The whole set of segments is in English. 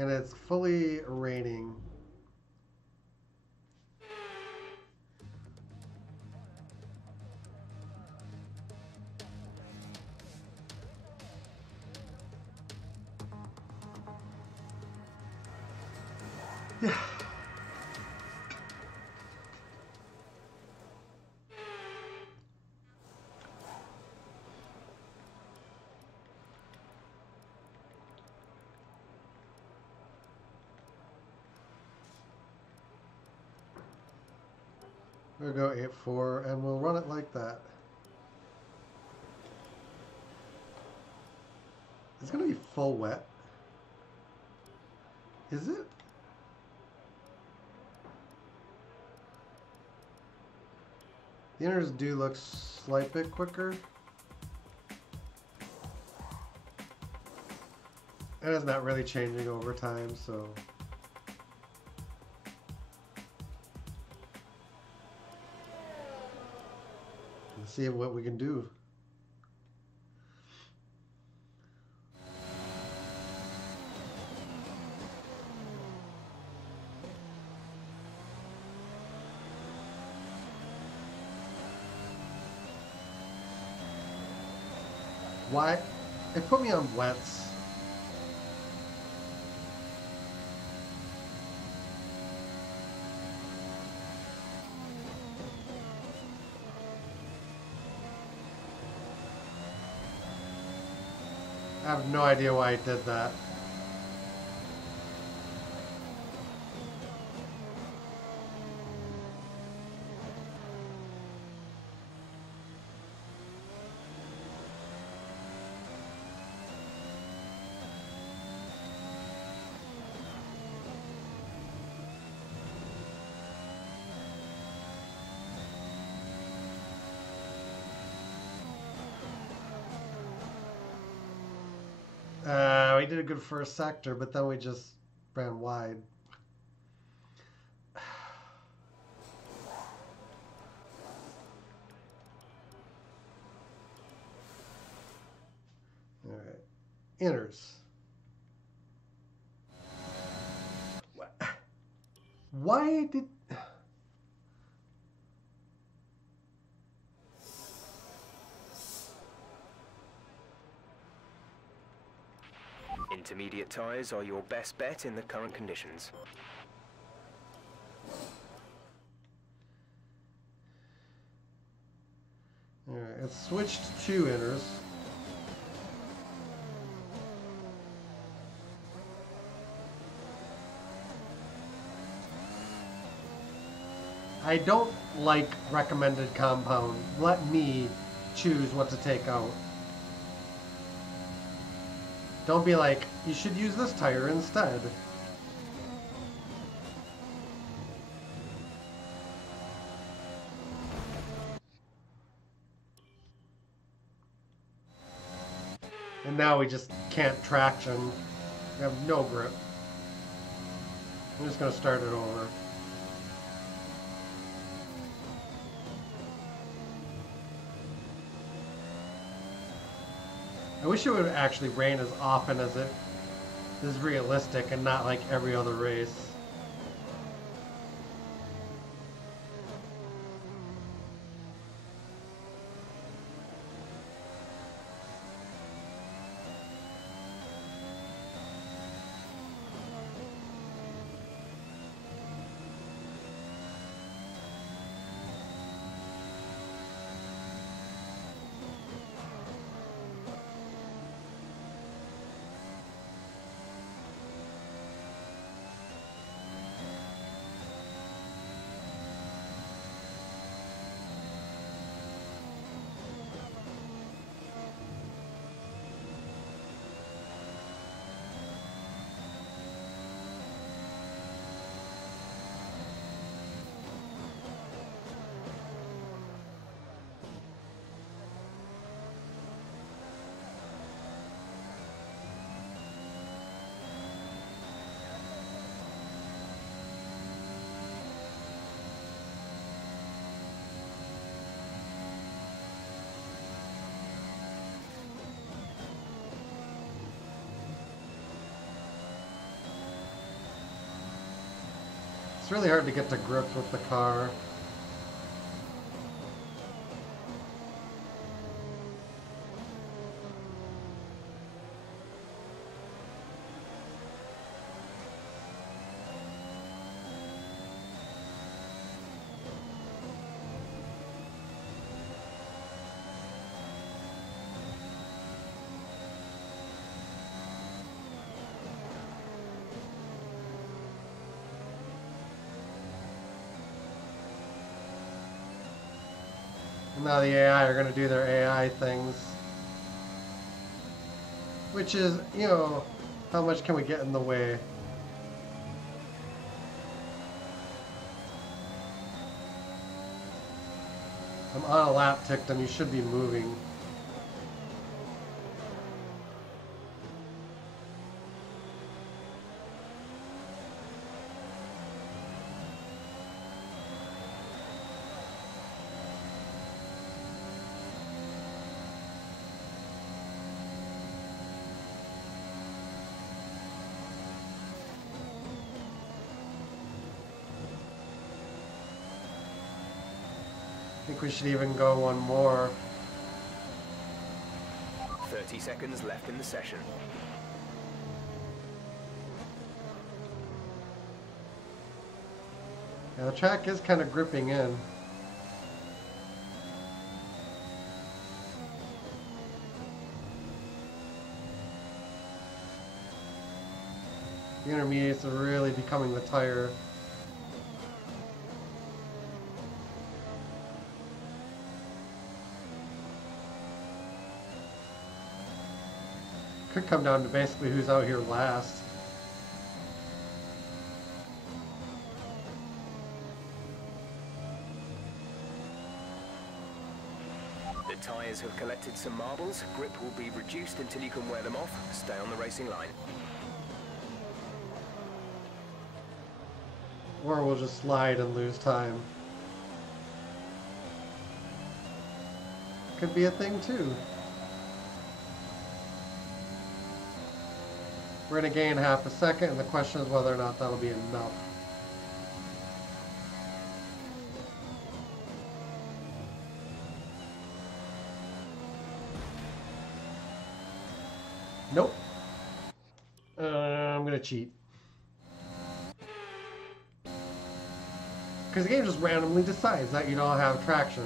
And it's fully raining. Yeah. We'll go 8-4 and we'll run it like that. It's gonna be full wet. Is it? The inners do look slight bit quicker. And it's not really changing over time, so. Let's see what we can do. Why? It put me on wets. I have no idea why I did that. We did a good first sector, but then we just ran wide. All right, inners. Why did... Intermediate tyres are your best bet in the current conditions. Alright, it's switched to inners. I don't like recommended compound. Let me choose what to take out. Don't be like, you should use this tire instead. And now we just can't traction. We have no grip. I'm just going to start it over. I wish it would actually rain as often as it is realistic and not like every other race. It's really hard to get to grips with the car. Now the AI are going to do their AI things. Which is, you know, how much can we get in the way? I'm on a lap tick, then you should be moving. I think we should even go one more. 30 seconds left in the session. Yeah, the track is kind of gripping in. The intermediates are really becoming the tire. Could come down to basically who's out here last. The tyres have collected some marbles. Grip will be reduced until you can wear them off. Stay on the racing line. Or we'll just slide and lose time. Could be a thing too. We're going to gain half a second, and the question is whether or not that'll be enough. Nope. I'm going to cheat. Because the game just randomly decides that you don't have traction.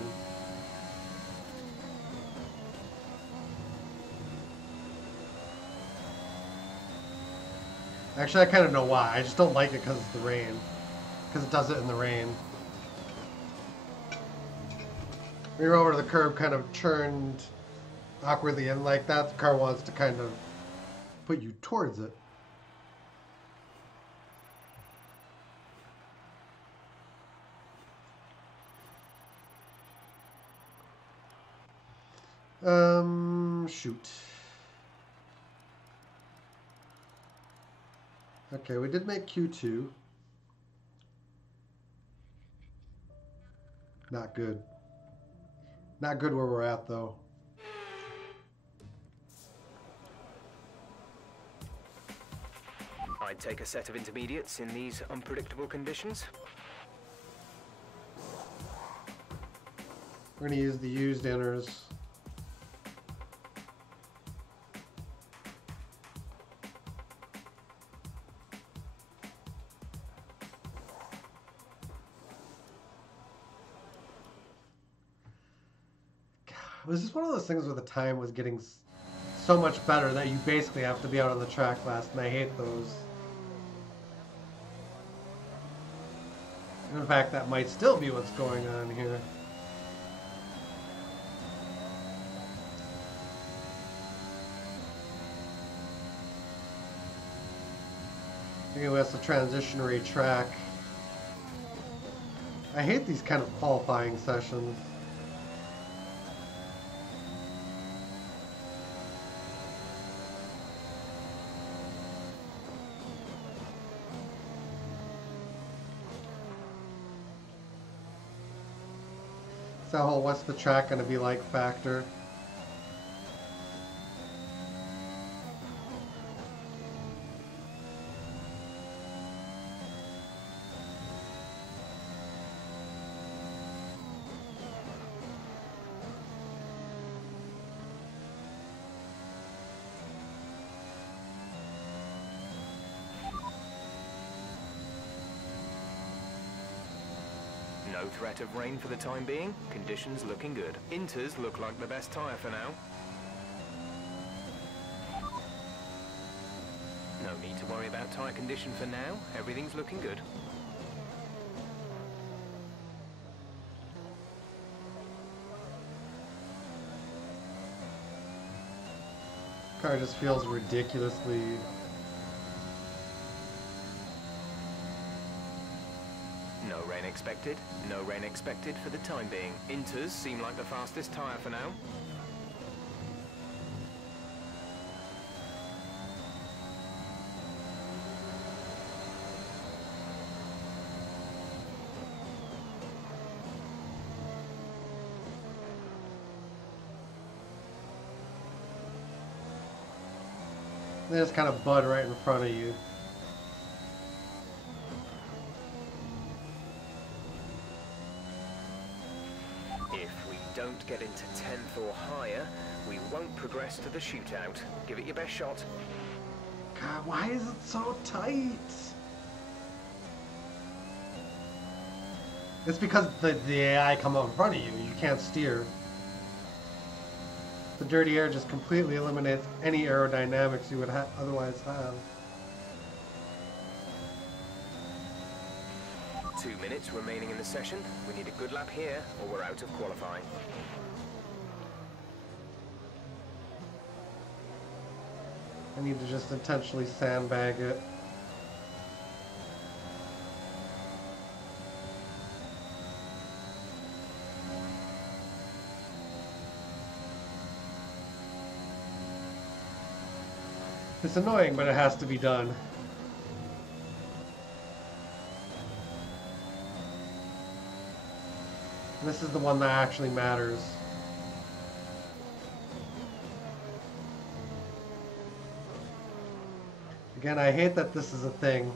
Actually, I kind of know why. I just don't like it because it's the rain. Because it does it in the rain. When you're over to the curb, kind of turned awkwardly in like that, the car wants to kind of put you towards it. Shoot. Okay, we did make Q2. Not good. Not good where we're at, though. I'd take a set of intermediates in these unpredictable conditions. We're going to use the used inners. It was just one of those things where the time was getting so much better that you basically have to be out on the track fast, and I hate those. And in fact, that might still be what's going on here. Anyway, that's the transitionary track. I hate these kind of qualifying sessions. That whole what's the track going to be like factor. No threat of rain for the time being. Conditions looking good. Inters look like the best tyre for now. No need to worry about tyre condition for now. Everything's looking good. Car just feels ridiculously. No rain expected. No rain expected for the time being. Inters seem like the fastest tyre for now. They just kind of bud right in front of you. If we don't get into 10th or higher, we won't progress to the shootout. Give it your best shot. God, why is it so tight? It's because the AI come out in front of you. You can't steer. The dirty air just completely eliminates any aerodynamics you would otherwise have. 2 minutes remaining in the session. We need a good lap here, or we're out of qualifying. I need to just intentionally sandbag it. It's annoying, but it has to be done. This is the one that actually matters. Again, I hate that this is a thing.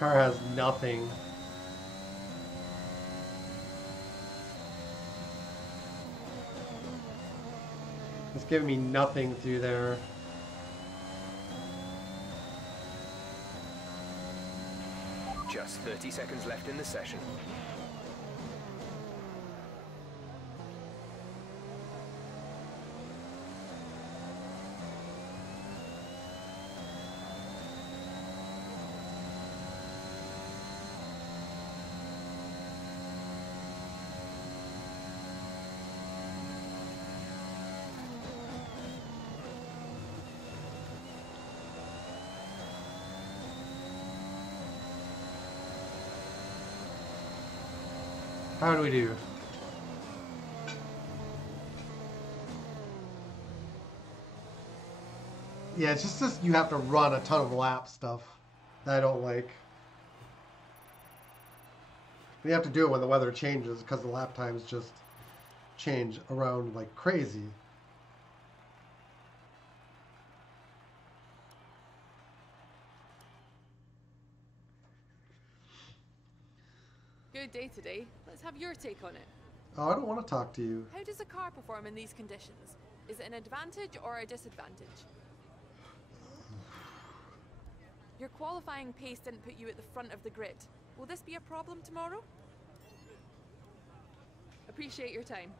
Car has nothing. It's giving me nothing through there. Just 30 seconds left in the session. How do we do? Yeah, it's just this, you have to run a ton of lap stuff that I don't like. You have to do it when the weather changes because the lap times just change around like crazy. Good day today. Let's have your take on it. Oh, I don't want to talk to you. How does a car perform in these conditions? Is it an advantage or a disadvantage? Your qualifying pace didn't put you at the front of the grid. Will this be a problem tomorrow? Appreciate your time.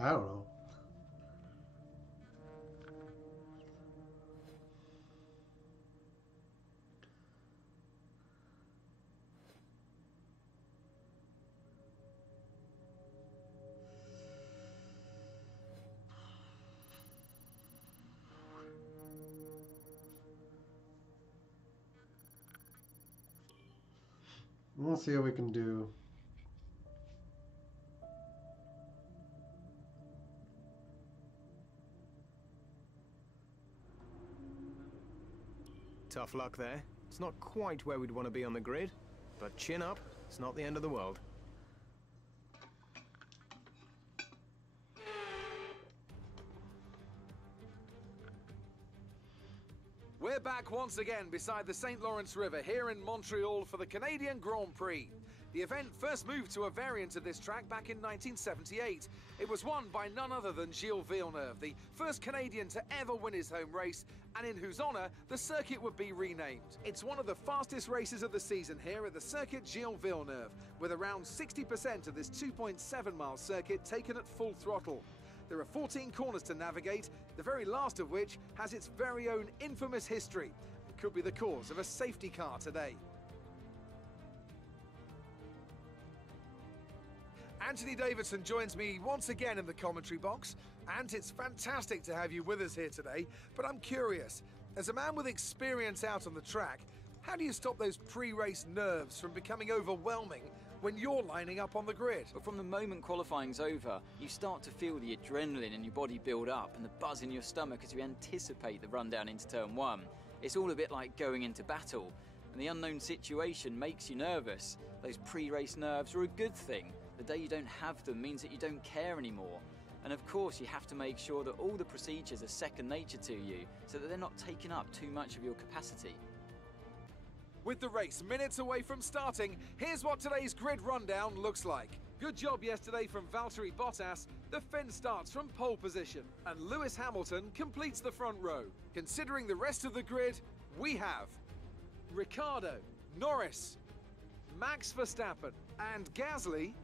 I don't know. We'll see what we can do. Tough luck there. It's not quite where we'd want to be on the grid, but chin up, it's not the end of the world. We're back once again beside the St. Lawrence River here in Montreal for the Canadian Grand Prix. The event first moved to a variant of this track back in 1978. It was won by none other than Gilles Villeneuve, the first Canadian to ever win his home race, and in whose honour the circuit would be renamed. It's one of the fastest races of the season here at the Circuit Gilles Villeneuve, with around 60% of this 2.7-mile circuit taken at full throttle. There are 14 corners to navigate, the very last of which has its very own infamous history. It could be the cause of a safety car today. Anthony Davidson joins me once again in the commentary box, and it's fantastic to have you with us here today, but I'm curious, as a man with experience out on the track, how do you stop those pre-race nerves from becoming overwhelming when you're lining up on the grid? But from the moment qualifying's over, you start to feel the adrenaline in your body build up and the buzz in your stomach as you anticipate the rundown into turn one. It's all a bit like going into battle, and the unknown situation makes you nervous. Those pre-race nerves are a good thing. The day you don't have them means that you don't care anymore. And of course, you have to make sure that all the procedures are second nature to you, so that they're not taking up too much of your capacity. With the race minutes away from starting, here's what today's grid rundown looks like. Good job yesterday from Valtteri Bottas. The Finn starts from pole position, and Lewis Hamilton completes the front row. Considering the rest of the grid, we have Ricciardo, Norris, Max Verstappen, and Gasly,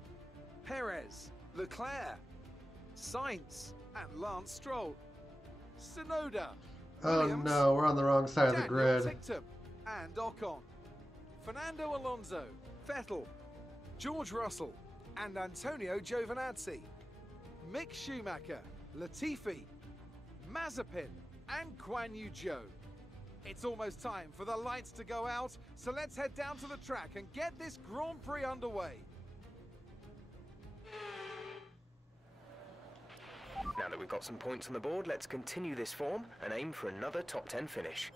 Perez, Leclerc, Sainz, and Lance Stroll, Tsunoda, Oh Williams, no, we're on the wrong side of the Daniel grid. Ticktum, and Ocon, Fernando Alonso, Vettel, George Russell, and Antonio Giovinazzi, Mick Schumacher, Latifi, Mazepin, and Guan Yu Zhou. It's almost time for the lights to go out, so let's head down to the track and get this Grand Prix underway. Now that we've got some points on the board, let's continue this form and aim for another top 10 finish.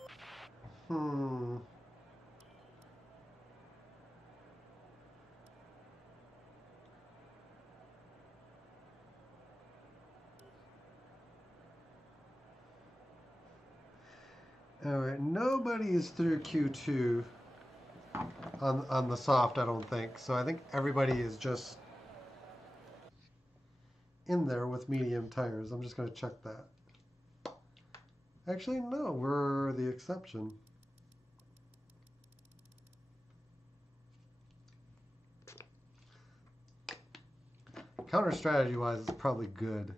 Alright, nobody is through Q2 on the soft, I don't think. So I think everybody is just in there with medium tires. I'm just going to check that. Actually, no, we're the exception. Counter strategy wise, it's probably good.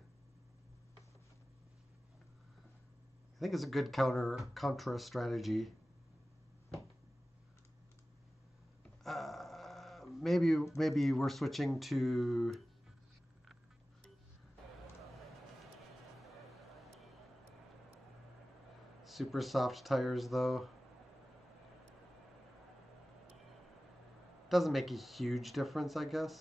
I think it's a good contra strategy. Maybe we're switching to super soft tires though. Doesn't make a huge difference, I guess.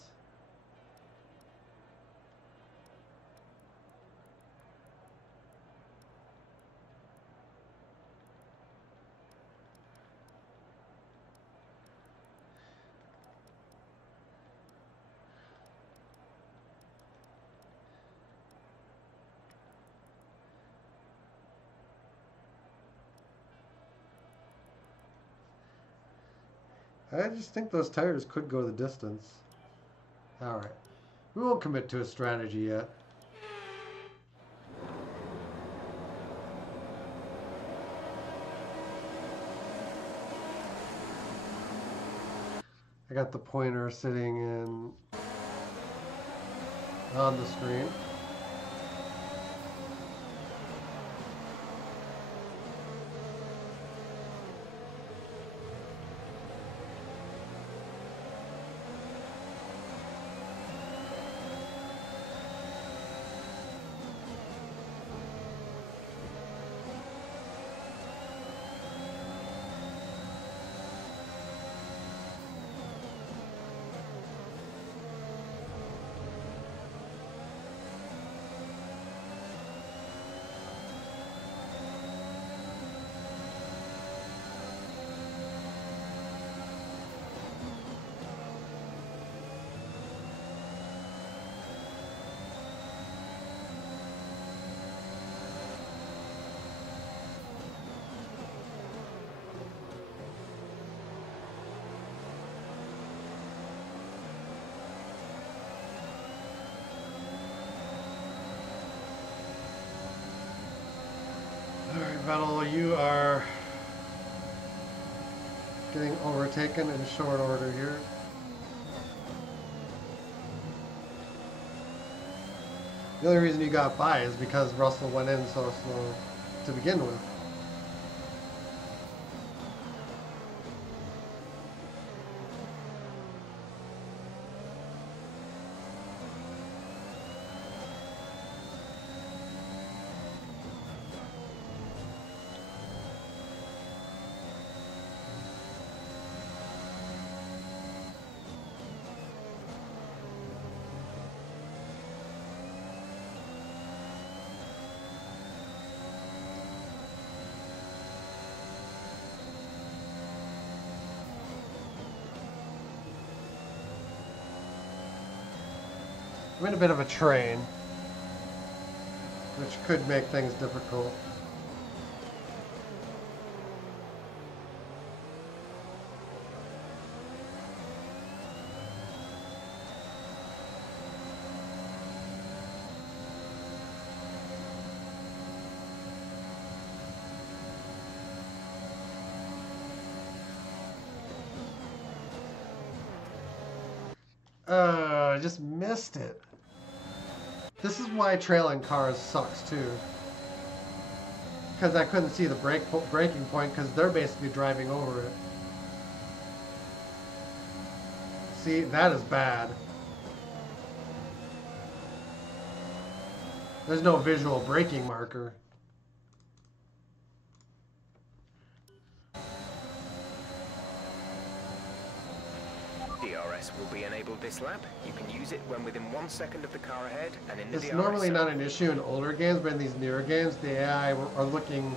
I just think those tires could go the distance. Alright. We won't commit to a strategy yet. I got the pointer sitting in on the screen. Vettel, you are getting overtaken in short order here. The only reason you got by is because Russell went in so slow to begin with. I'm in a bit of a train, which could make things difficult. I just missed it. This is why trailing cars sucks too. Because I couldn't see the braking point because they're basically driving over it. See, that is bad. There's no visual braking marker. DRS will be enabled this lap. You can use it when within 1 second of the car ahead and in the DRS It's normally zone. not an issue in older games, but in these newer games, the AI are looking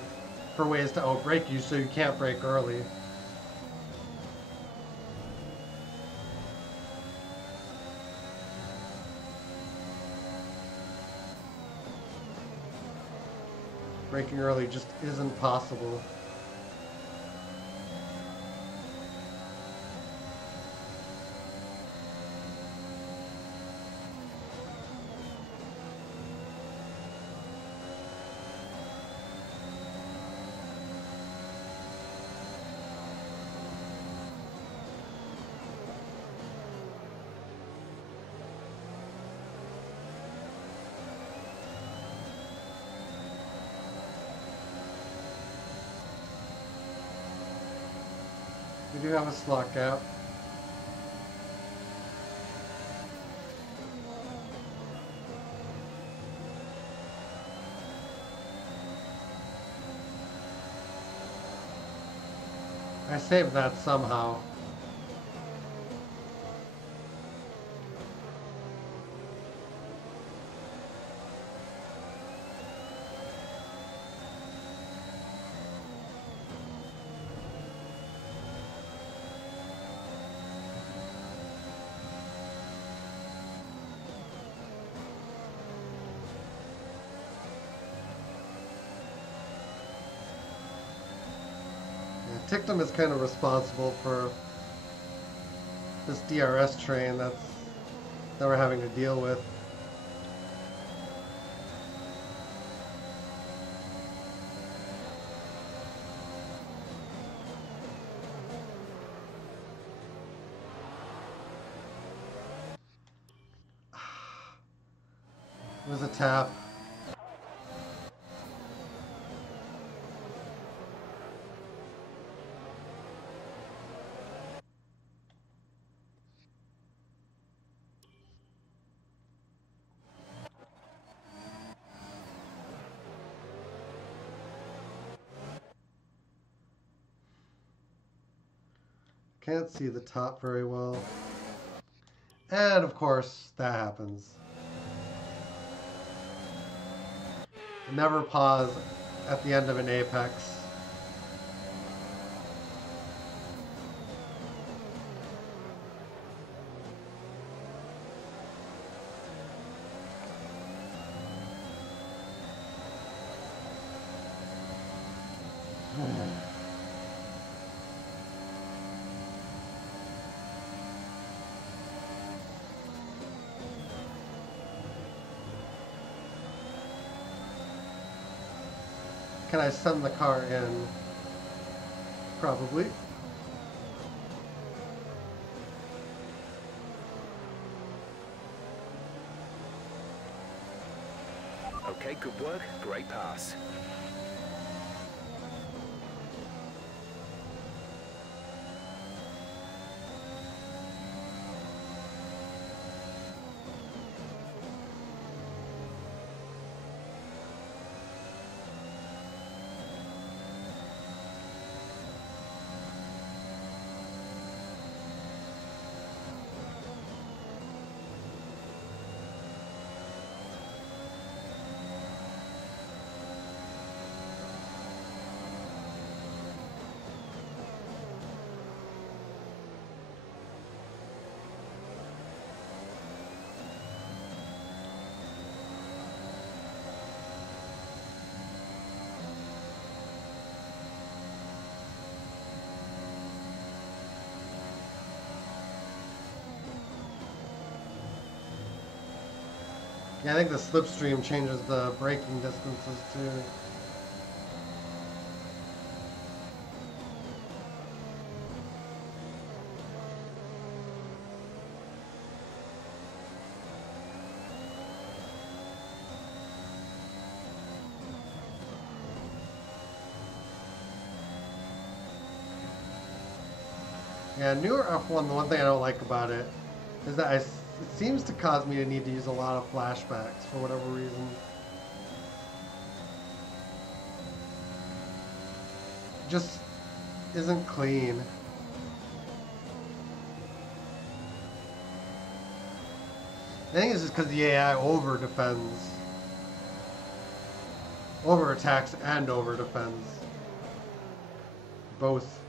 for ways to outbrake you so you can't brake early. Braking early just isn't possible. We do have a slot gap. I saved that somehow. Tictum is kind of responsible for this DRS train that we're having to deal with. It was a tap. Can't see the top very well. And of course, that happens. Never pause at the end of an apex. Can I send the car in? Probably. Okay, good work. Great pass. Yeah, I think the slipstream changes the braking distances too. Yeah, newer F1, the one thing I don't like about it is that it seems to cause me to need to use a lot of flashbacks for whatever reason. Just isn't clean. I think it's just because the AI over-defends. Over-attacks and over-defends. Both.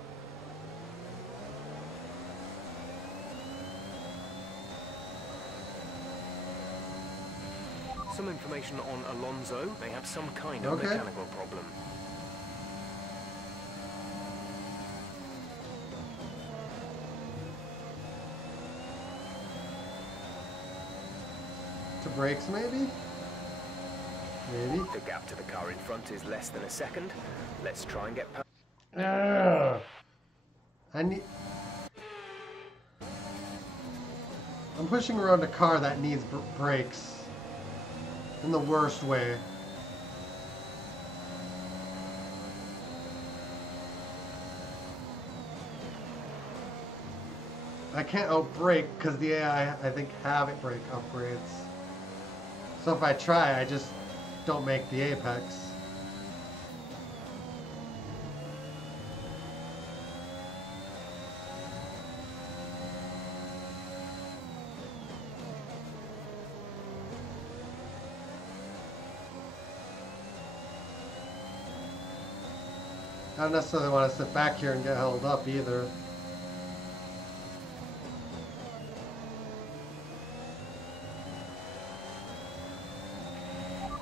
Some information on Alonso. They have some kind of Okay. mechanical problem. To brakes, maybe? Maybe. The gap to the car in front is less than a second. Let's try and get past. Ugh. I'm pushing around a car that needs brakes. In the worst way. I can't outbrake because the AI, I think, have it brake upgrades. So if I try, I just don't make the apex. I don't necessarily want to sit back here and get held up either.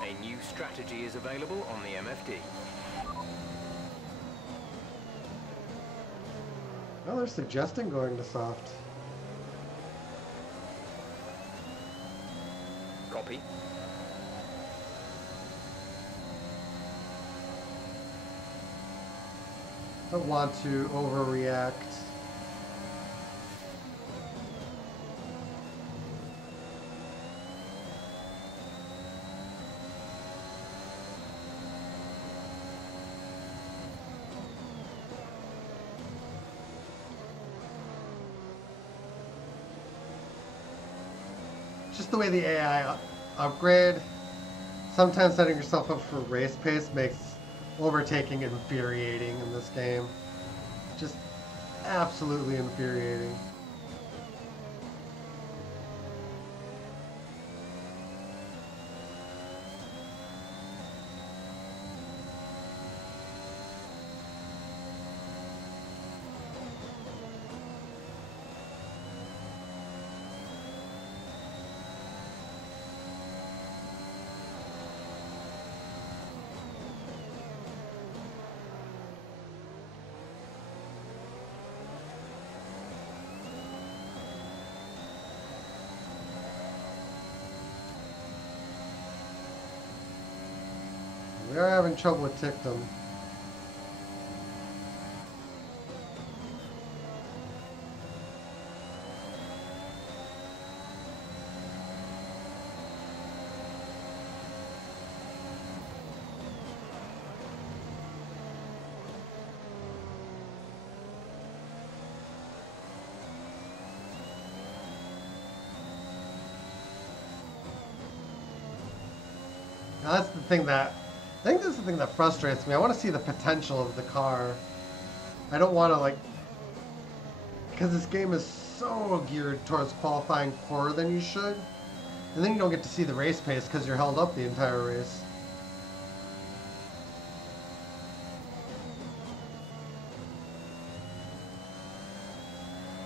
A new strategy is available on the MFD. Oh, they're suggesting going to soft. Copy. Don't want to overreact. Just the way the AI upgrade, sometimes setting yourself up for race pace makes overtaking infuriating in this game. Just absolutely infuriating. We are having trouble with Tictum. Now that's the thing that, I think this is the thing that frustrates me. I want to see the potential of the car. I don't want to like, because this game is so geared towards qualifying poorer than you should. And then you don't get to see the race pace because you're held up the entire race.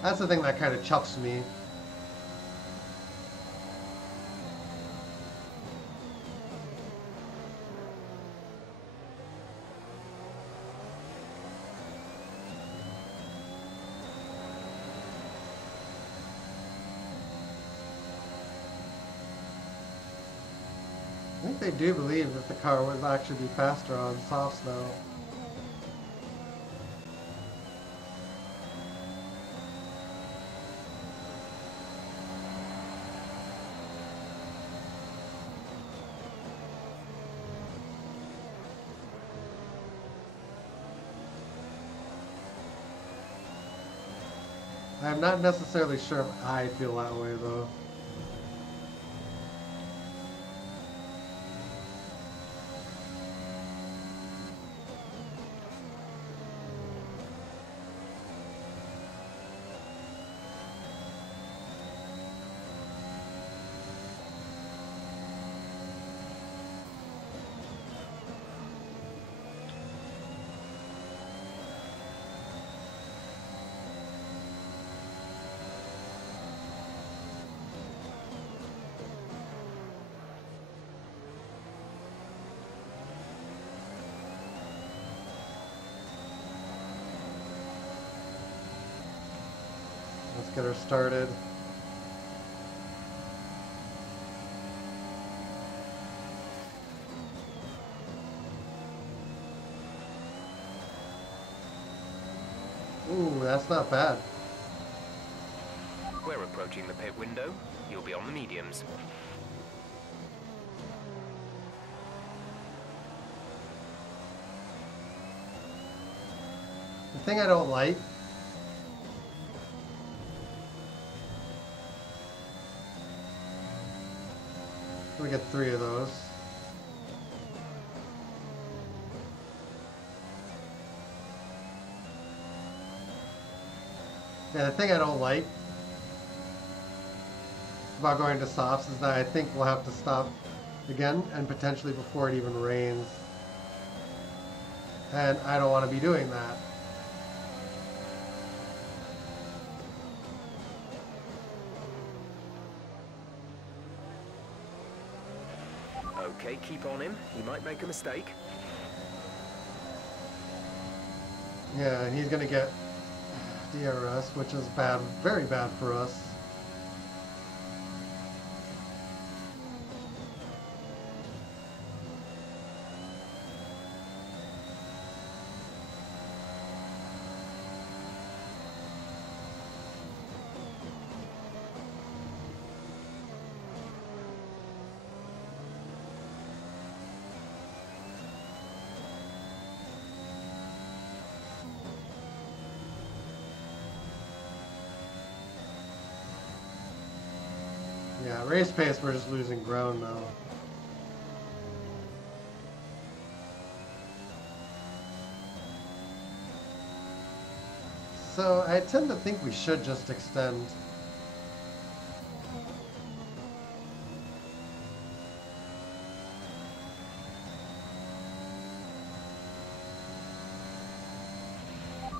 That's the thing that kind of chuffs me. I think they do believe that the car would actually be faster on soft snow. I'm not necessarily sure if I feel that way though. Let's get her started. Ooh, that's not bad. We're approaching the pit window. You'll be on the mediums. The thing I don't like we get 3 of those. Yeah, the thing I don't like about going to softs is that I think we'll have to stop again and potentially before it even rains. And I don't want to be doing that. Okay, keep on him. He might make a mistake. Yeah, and he's going to get DRS, which is bad, very bad for us. Yeah, race pace, we're just losing ground now. So I tend to think we should just extend.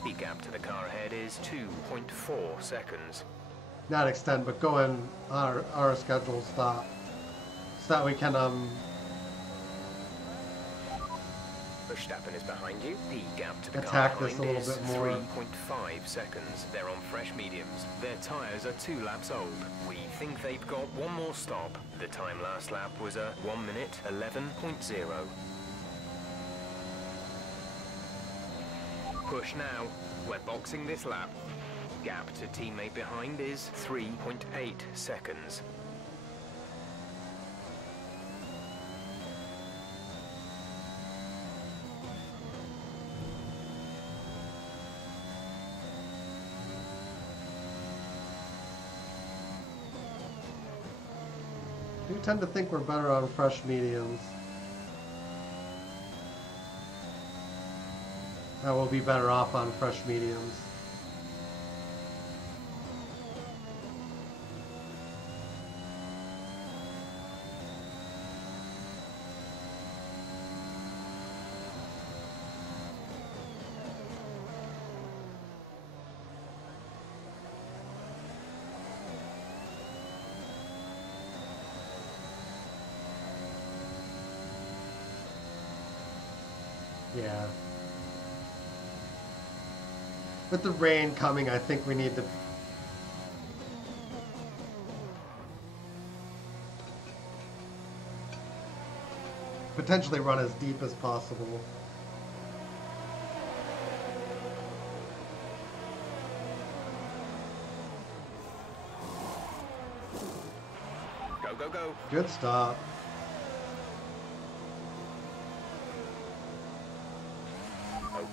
The gap to the car ahead is 2.4 seconds. Not extend, but go in our scheduled stop, so that we can Verstappen is behind you. The gap to the attack car this a behind little is bit more. 3.5 seconds. They're on fresh mediums. Their tyres are 2 laps old. We think they've got one more stop. The time last lap was a 1 minute 11.0. Push now. We're boxing this lap. Gap to teammate behind is 3.8 seconds. I do tend to think we're better on fresh mediums. I will be better off on fresh mediums. Yeah. With the rain coming, I think we need to potentially run as deep as possible. Go, go, go. Good stop.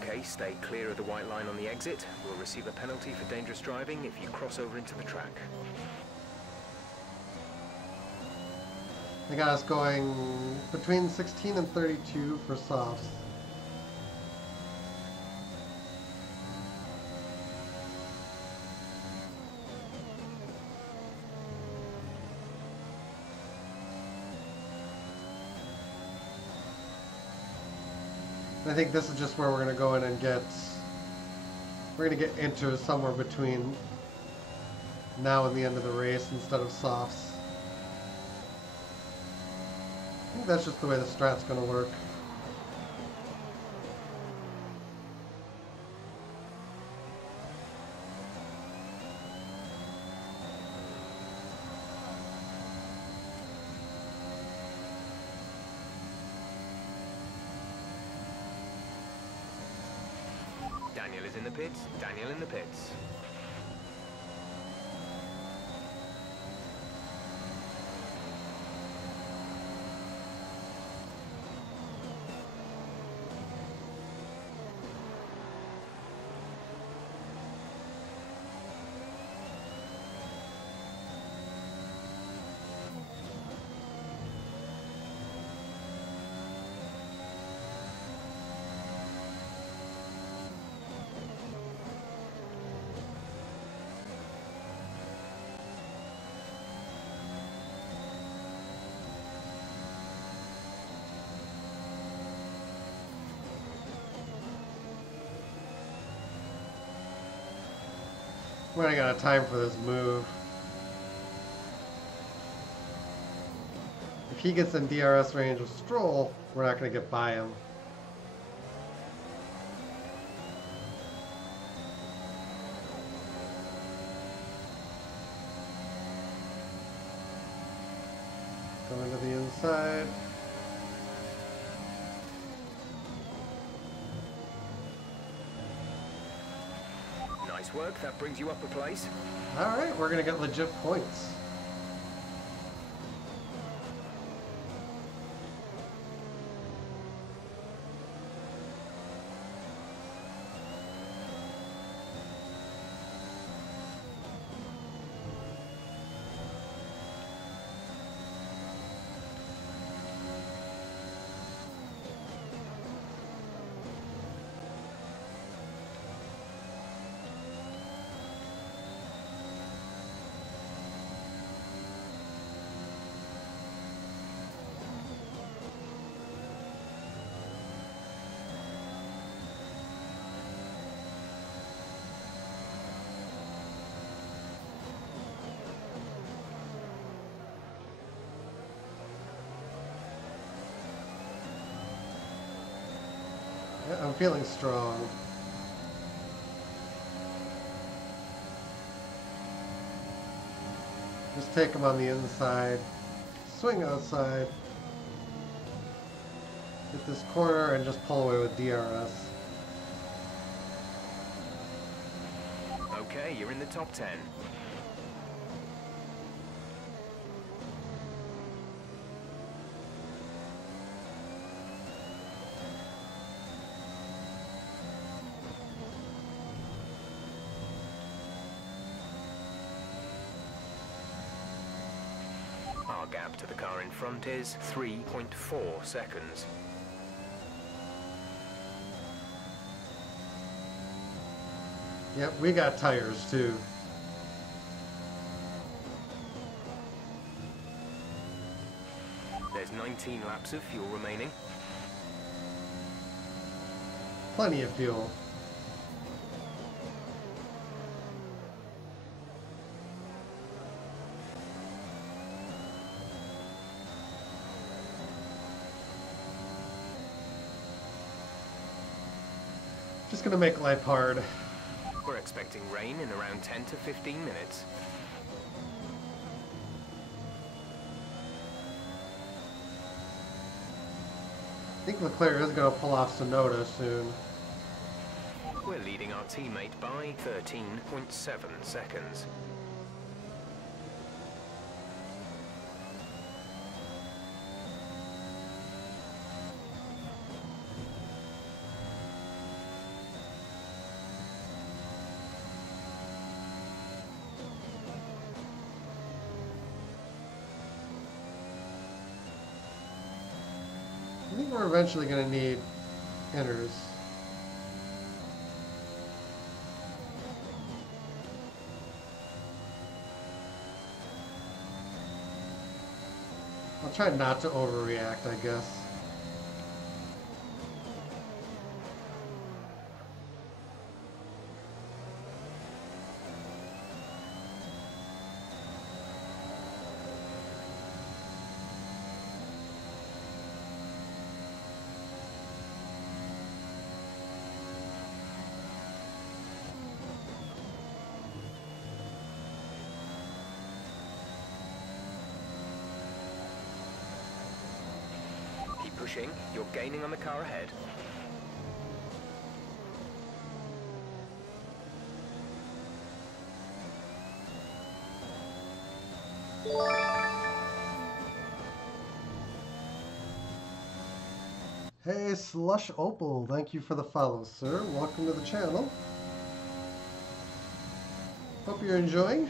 Okay, stay clear of the white line on the exit. We'll receive a penalty for dangerous driving if you cross over into the track. They got us going between 16 and 32 for softs. I think this is just where we're going to go in and we're going to get into somewhere between now and the end of the race instead of softs. I think that's just the way the strat's going to work. Daniel is in the pits. Daniel in the pits. We're running out of time for this move. If he gets in DRS range of Stroll, we're not going to get by him. Going to the inside. Nice work. That brings you up a place. All right, we're going to get legit points. Yeah, I'm feeling strong. Just take him on the inside, swing outside, hit this corner, and just pull away with DRS. Okay, you're in the top 10. Our gap to the car in front is 3.4 seconds. Yep, we got tires too. There's 19 laps of fuel remaining. Plenty of fuel. Just gonna make life hard. We're expecting rain in around 10 to 15 minutes. I think Leclerc is gonna pull off Sonoda soon. We're leading our teammate by 13.7 seconds. I think we're eventually going to need inners. I'll try not to overreact, I guess. Pushing, you're gaining on the car ahead. Hey, Slush Opal, thank you for the follow, sir. Welcome to the channel. Hope you're enjoying.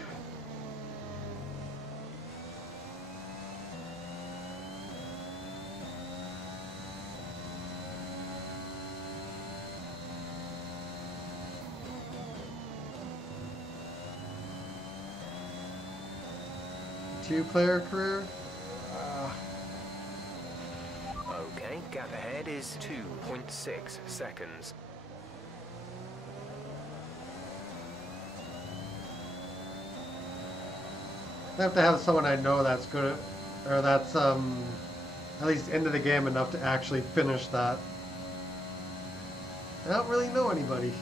Two-player career? Okay, gap ahead is 2.6 seconds. I have to have someone I know that's good at, or that's at least into the game enough to actually finish that. I don't really know anybody.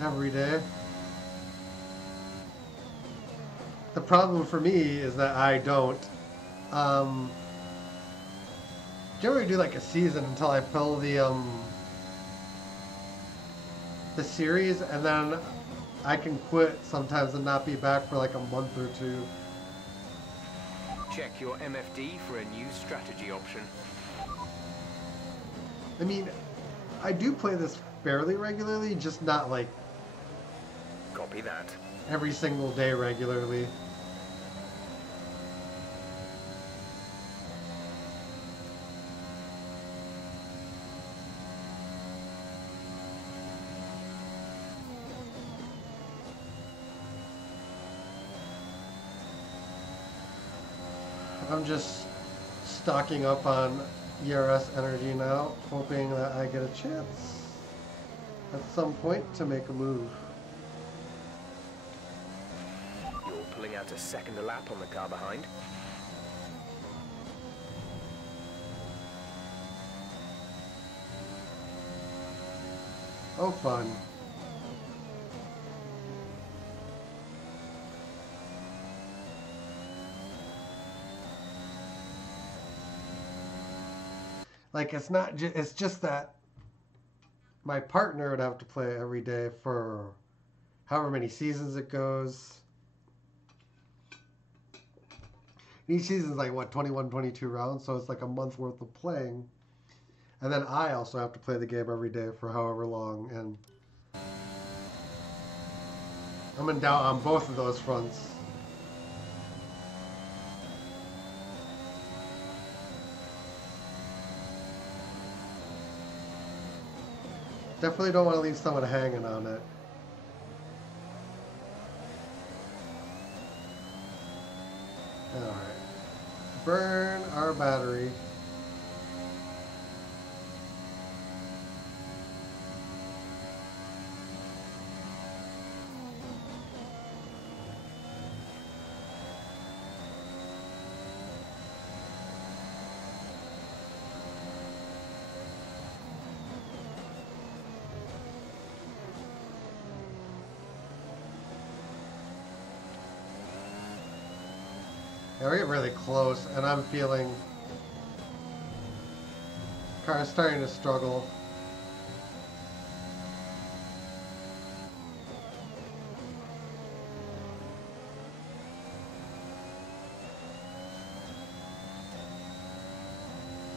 Every day. The problem for me is that I don't generally do like a season until I fill the series, and then I can quit sometimes and not be back for like a month or two. Check your MFD for a new strategy option. I mean, I do play this fairly regularly, just not like Copy that. every single day regularly. I'm just stocking up on ERS energy now, hoping that I get a chance at some point to make a move. You're pulling out about a second a lap on the car behind. Oh, fun. Like, it's not just, it's just that my partner would have to play every day for however many seasons it goes. Each season's like, what, 21, 22 rounds? So it's like a month worth of playing. And then I also have to play the game every day for however long. And I'm in doubt on both of those fronts. Definitely don't want to leave someone hanging on it. Alright. Burn our battery. Yeah, we're getting really close, and I'm feeling car's starting to struggle.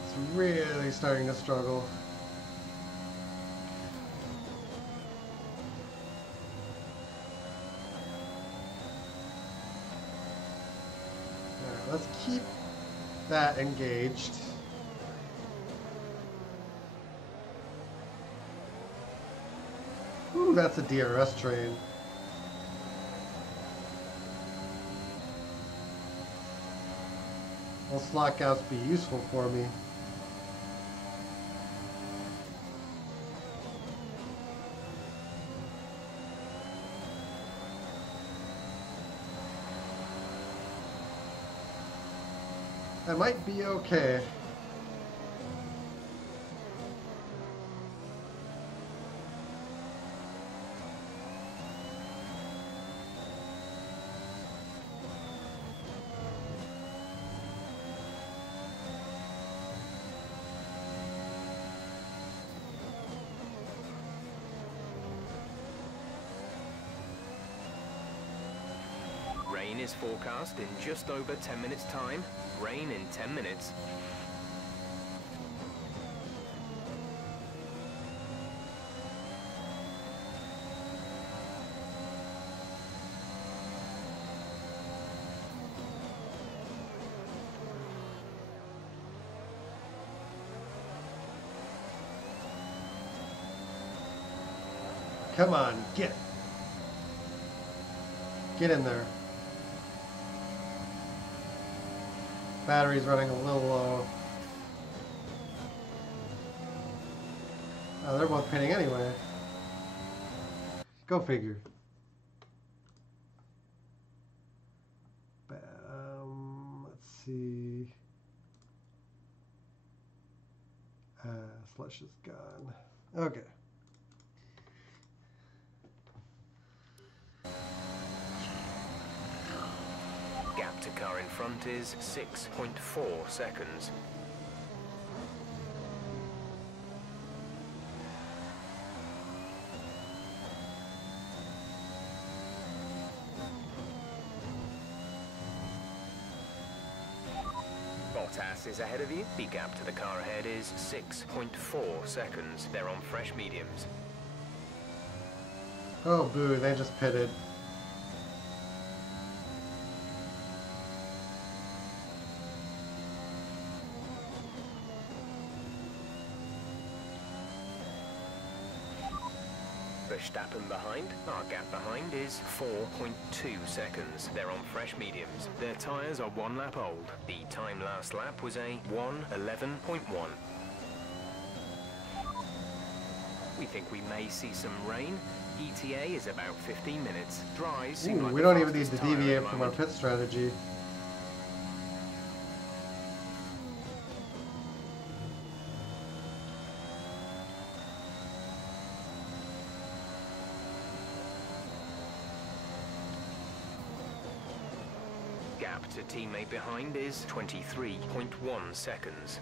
It's really starting to struggle. Let's keep that engaged. Ooh, that's a DRS train. Will slot outs be useful for me? I might be okay. Rain is forecast in just over 10 minutes' time. Rain in 10 minutes. Come on, get in there. Battery's running a little low. Oh, they're both pitting anyway. Go figure. Let's see. Slush is gone. Okay. Gap to car in front is 6.4 seconds. Bottas is ahead of you. The gap to the car ahead is 6.4 seconds. They're on fresh mediums. Oh, boo, they just pitted. Verstappen behind. Our gap behind is 4.2 seconds. They're on fresh mediums. Their tyres are 1 lap old. The time last lap was a 1:11.1. We think we may see some rain. ETA is about 15 minutes. Dries Ooh, seem like we the don't even need fastest to tyre at the deviate from our moment. pit strategy. Gap to teammate behind is 23.1 seconds.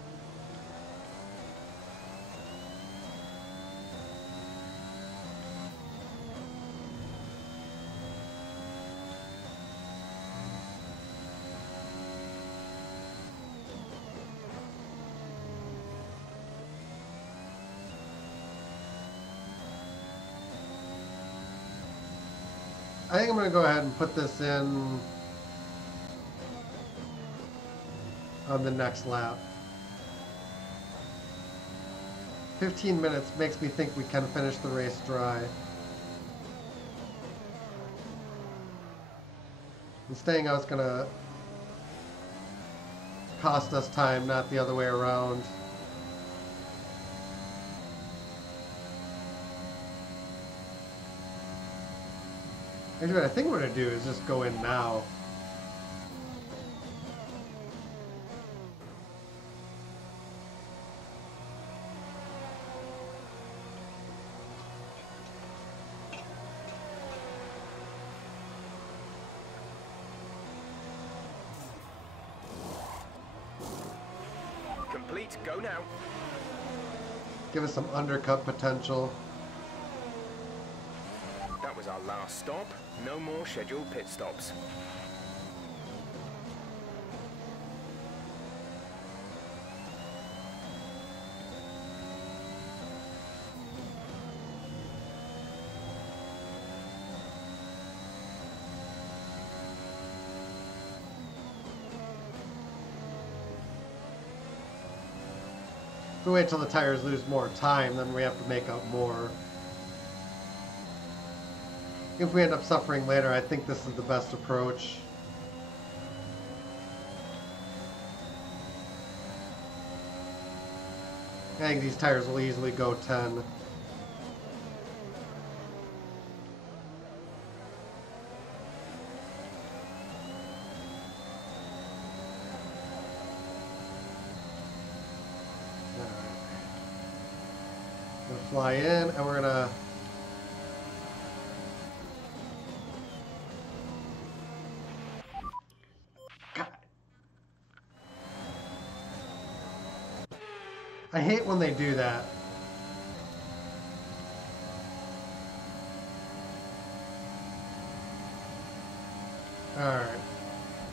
I think I'm going to go ahead and put this in on the next lap. 15 minutes makes me think we can finish the race dry. And staying out's going to cost us time, not the other way around. Actually, what I think we're going to do is just go in now. Complete, go now. Give us some undercut potential. That was our last stop. No more scheduled pit stops. If we wait till the tires lose more time, then we have to make up more. If we end up suffering later, I think this is the best approach. I think these tires will easily go 10. We're gonna fly in, and we're gonna I hate when they do that. Alright.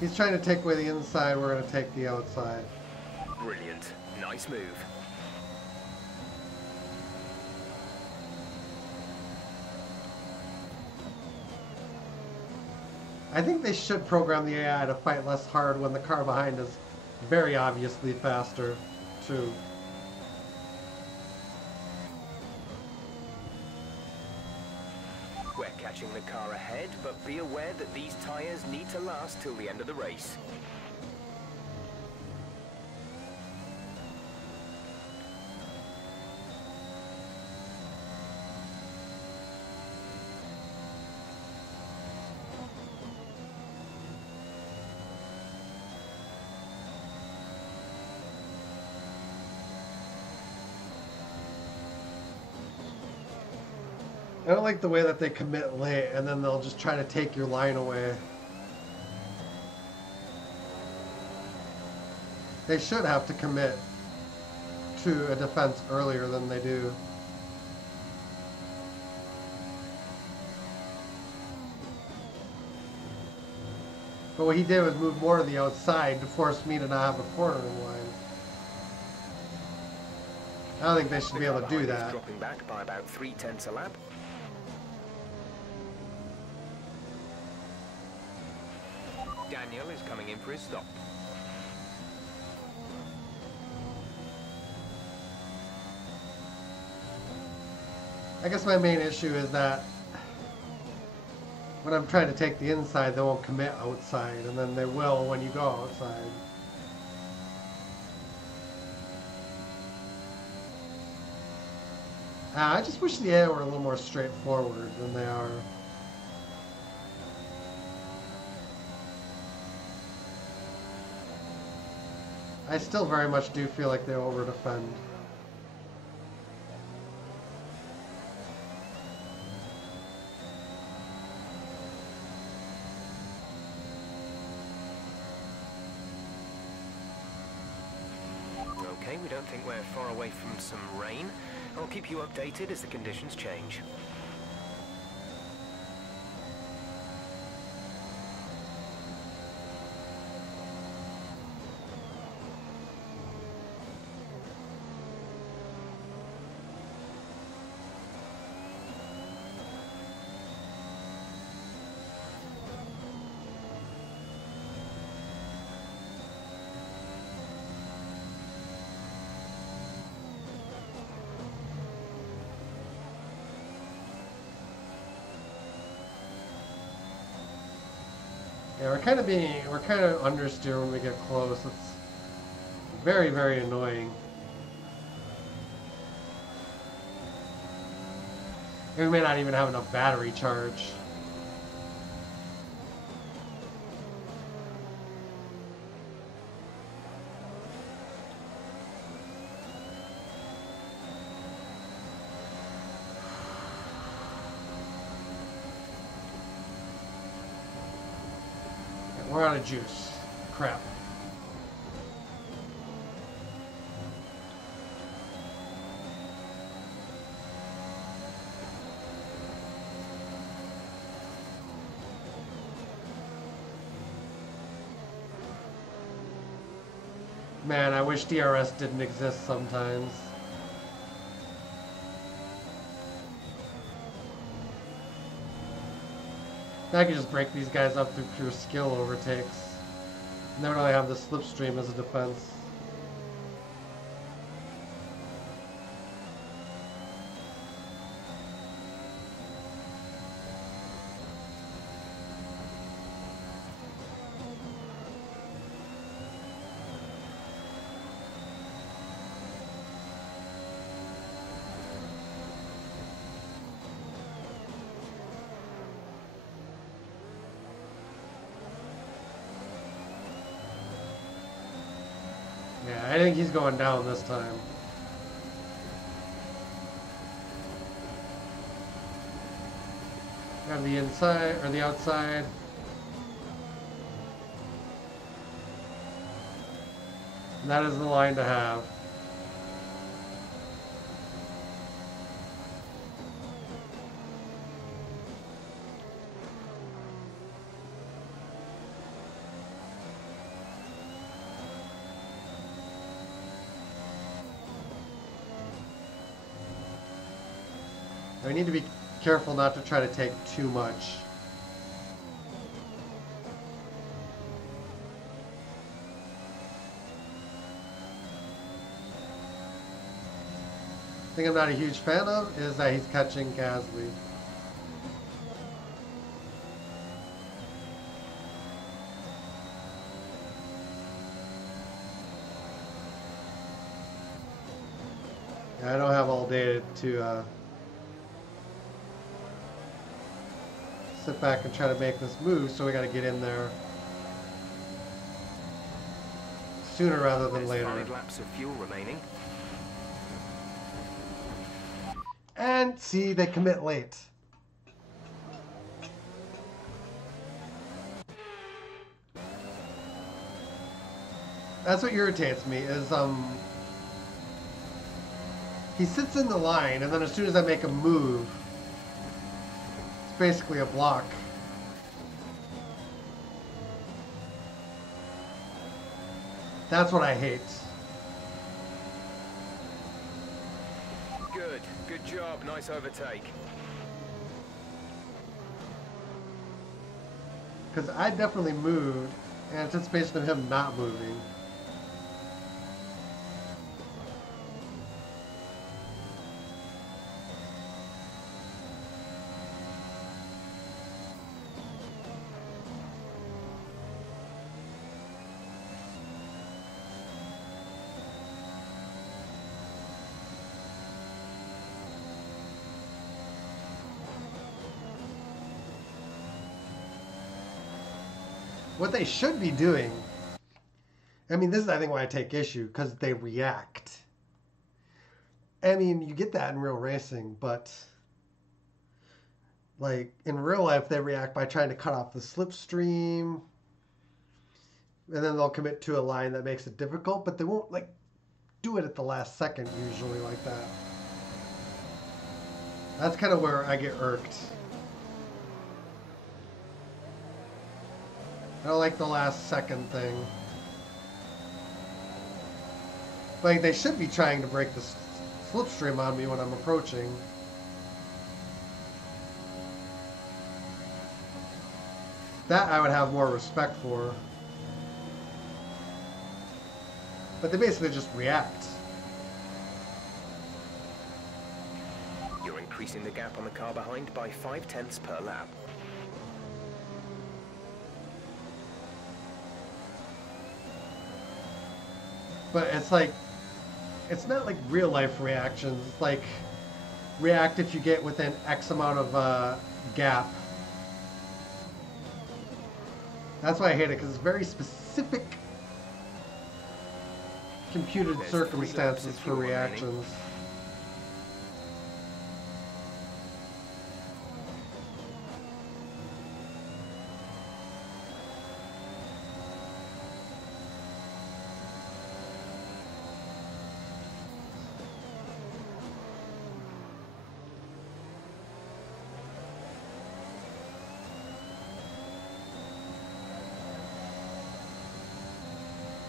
He's trying to take away the inside, we're going to take the outside. Brilliant. Nice move. I think they should program the AI to fight less hard when the car behind is very obviously faster, too. We're catching the car ahead, but be aware that these tyres need to last till the end of the race. I don't like the way that they commit late and then they'll just try to take your line away. They should have to commit to a defense earlier than they do. But what he did was move more to the outside to force me to not have a cornering line. I don't think they should be able to do that. Dropping back by about 3/10 a lap. Daniel is coming in for his stop. I guess my main issue is that when I'm trying to take the inside, they won't commit outside, and then they will when you go outside. I just wish the AI were a little more straightforward than they are. I still very much do feel like they over-defend. Okay, we don't think we're far away from some rain. I'll keep you updated as the conditions change. Yeah, we're kind of understeer when we get close. It's very, very annoying. And we may not even have enough battery charge. We're out of juice. Crap. Man, I wish DRS didn't exist sometimes. I could just break these guys up through pure skill overtakes. And they don't really have the slipstream as a defense. Yeah, I think he's going down this time. Got the inside or the outside. And that is the line to have. We need to be careful not to try to take too much. The thing I'm not a huge fan of is that he's catching Gasly. Yeah, I don't have all day to sit back and try to make this move, so we got to get in there sooner rather than later. 5 laps of fuel remaining. And see, they commit late. That's what irritates me is he sits in the line, and then as soon as I make a move, it's basically a block. That's what I hate. Good job, nice overtake. Because I definitely moved in anticipation of him not moving. what they should be doing, I mean, this is, I think, why I take issue, because they react. I mean, you get that in real racing, but like in real life, they react by trying to cut off the slipstream, and then they'll commit to a line that makes it difficult, but they won't like do it at the last second usually like that. That's kind of where I get irked. I don't like the last second thing. Like, they should be trying to break the slipstream on me when I'm approaching. That I would have more respect for. But they basically just react. You're increasing the gap on the car behind by 0.5 per lap. But it's like, it's not like real life reactions. It's like, react if you get within X amount of gap. That's why I hate it, because it's very specific computed circumstances for reactions.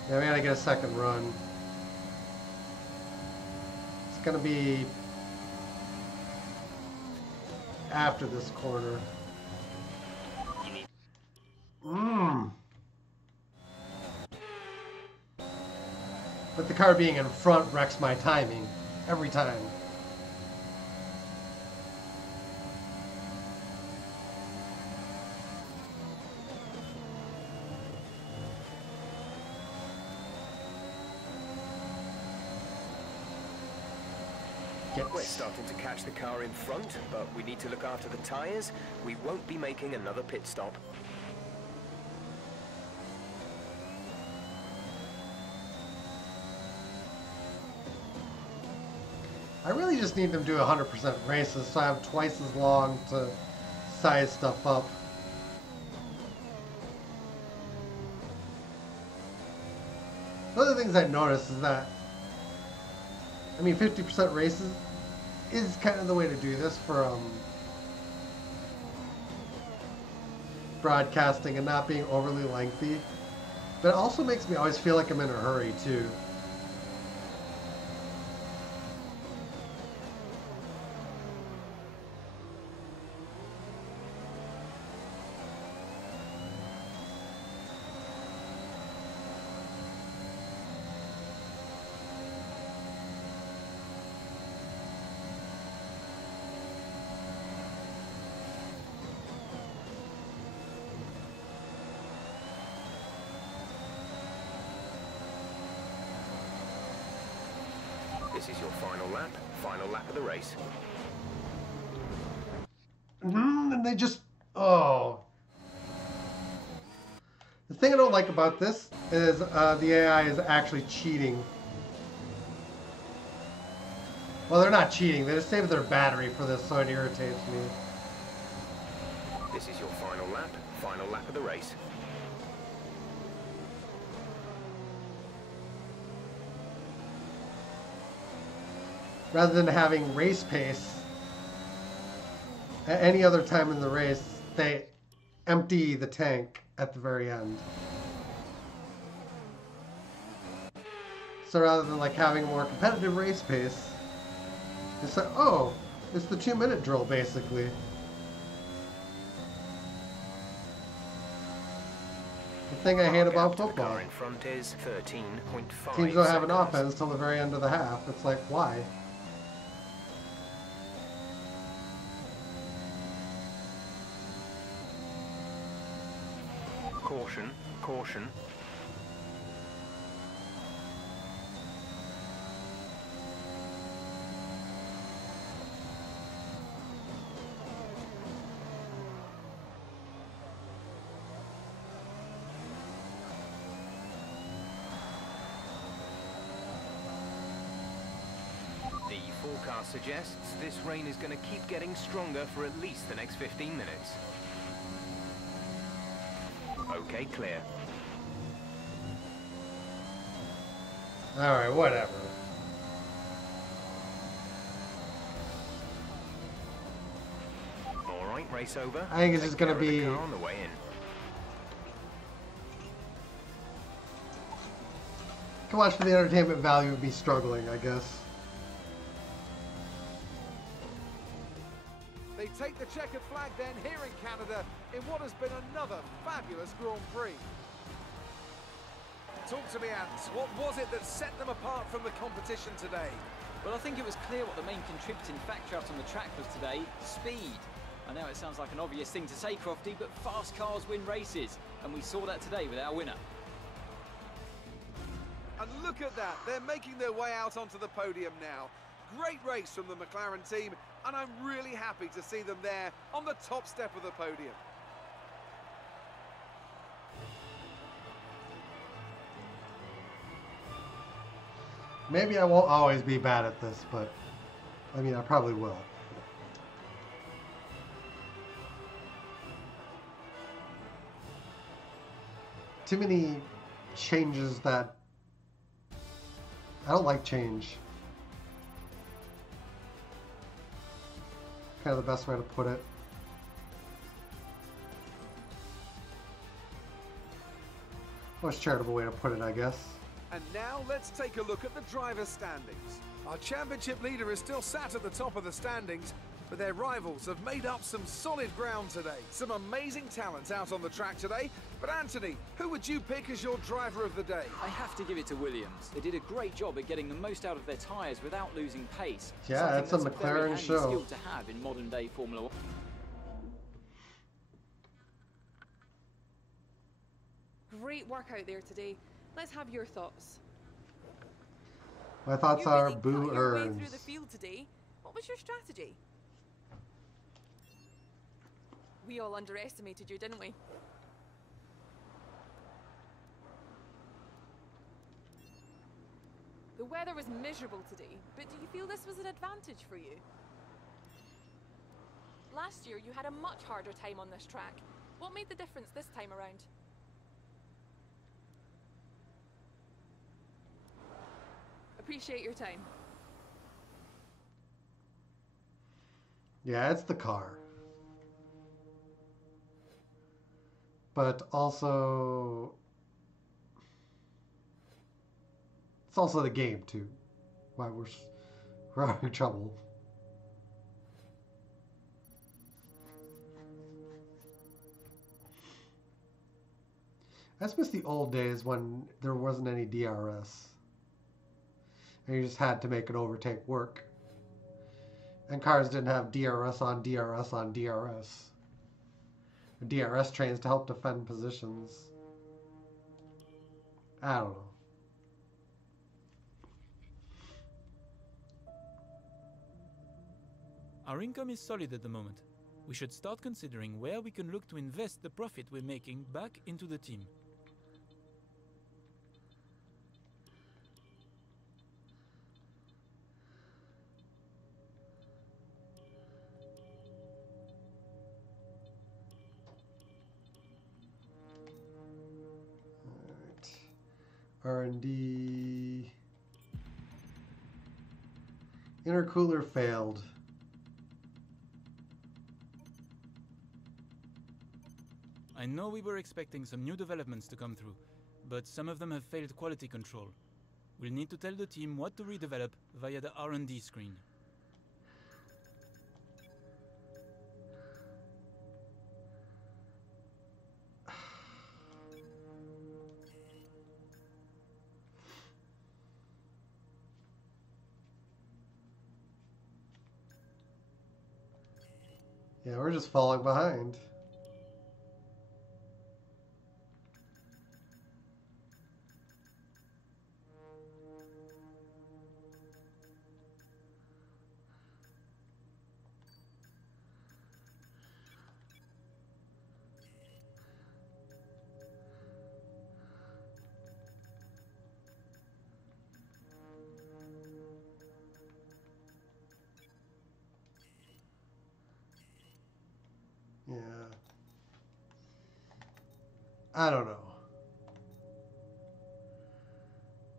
Yeah, we gotta get a second run. It's gonna be after this corner. But the car being in front wrecks my timing every time. We're starting to catch the car in front, but we need to look after the tyres. We won't be making another pit stop. I really just need them to do 100% races so I have twice as long to size stuff up. One of the things I noticed is that, I mean, 50% races is kind of the way to do this for broadcasting and not being overly lengthy. But it also makes me always feel like I'm in a hurry, too. This is your final lap of the race. And they just, oh. The thing I don't like about this is the AI is actually cheating. Well, they're not cheating. They just saved their battery for this, so it irritates me. This is your final lap of the race. Rather than having race pace, at any other time in the race, they empty the tank at the very end. So rather than like having a more competitive race pace, it's like, oh, it's the 2-minute drill basically. The thing I hate about football. Car in front is 13.5 Teams don't have an seconds. offense till the very end of the half. It's like, why? Caution, caution. The forecast suggests this rain is going to keep getting stronger for at least the next 15 minutes. Okay, clear. Alright, whatever. Alright, race over. I think it's just Take gonna care of the be... car on the way in. Can watch for the entertainment value of me struggling, I guess. They take the checkered flag then here in Canada in what has been another fabulous Grand Prix. Talk to me, Ants. What was it that set them apart from the competition today? Well, I think it was clear what the main contributing factor out on the track was today: speed. I know it sounds like an obvious thing to say, Crofty, but fast cars win races, and we saw that today with our winner. And look at that, they're making their way out onto the podium now. Great race from the McLaren team, and I'm really happy to see them there on the top step of the podium. Maybe I won't always be bad at this, but I mean, I probably will. Too many changes that... I don't like change. Kind of the best way to put it. Most charitable way to put it, I guess. And now let's take a look at the driver's standings. Our championship leader is still sat at the top of the standings, but their rivals have made up some solid ground today. Some amazing talent out on the track today. But Anthony, who would you pick as your driver of the day? I have to give it to Williams. They did a great job at getting the most out of their tyres without losing pace. Yeah, that's a McLaren very handy show. skill to have in modern day Formula 1. Great work out there today. Let's have your thoughts. My thoughts You are really boo cut your way earns. through the field today. What was your strategy? We all underestimated you, didn't we? The weather was miserable today, but do you feel this was an advantage for you? Last year you had a much harder time on this track. What made the difference this time around? Appreciate your time. Yeah, it's the car. But also... It's also the game, too. Why we're having trouble. I just miss the old days when there wasn't any DRS. And you just had to make an overtake work. And cars didn't have DRS on DRS on DRS. DRS trains to help defend positions. I don't know. Our income is solid at the moment. We should start considering where we can look to invest the profit we're making back into the team. R&D. Intercooler failed. I know we were expecting some new developments to come through, but some of them have failed quality control. We'll need to tell the team what to redevelop via the R&D screen. Yeah, we're just falling behind. I don't know.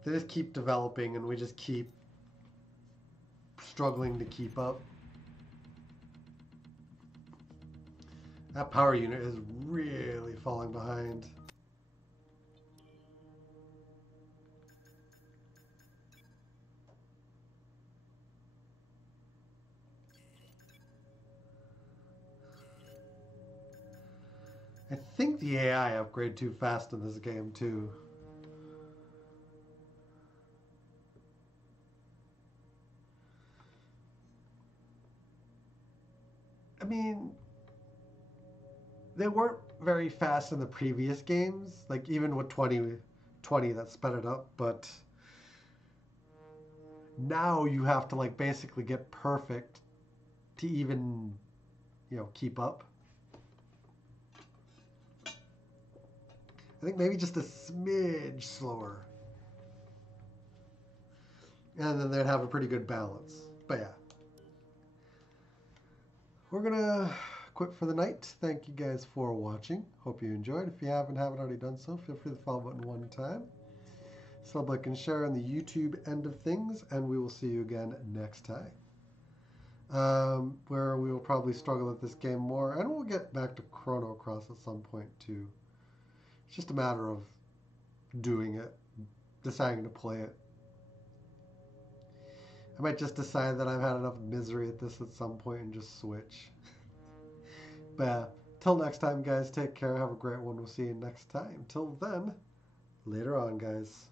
They just keep developing and we just keep struggling to keep up. That power unit is really falling behind. I think the AI upgrade too fast in this game too. I mean, they weren't very fast in the previous games, like even with 2020 that sped it up, but now you have to like basically get perfect to even, you know, keep up. I think maybe just a smidge slower. And then they'd have a pretty good balance. But yeah. We're gonna quit for the night. Thank you guys for watching. Hope you enjoyed. If you haven't already done so, feel free to follow button one time. Sub, like, and share on the YouTube end of things, and we will see you again next time. Where we will probably struggle at this game more, and we'll get back to Chrono Cross at some point too. It's just a matter of doing it, deciding to play it. I might just decide that I've had enough misery at this at some point and just switch. But yeah, till next time, guys, take care. Have a great one. We'll see you next time. Till then, later on, guys.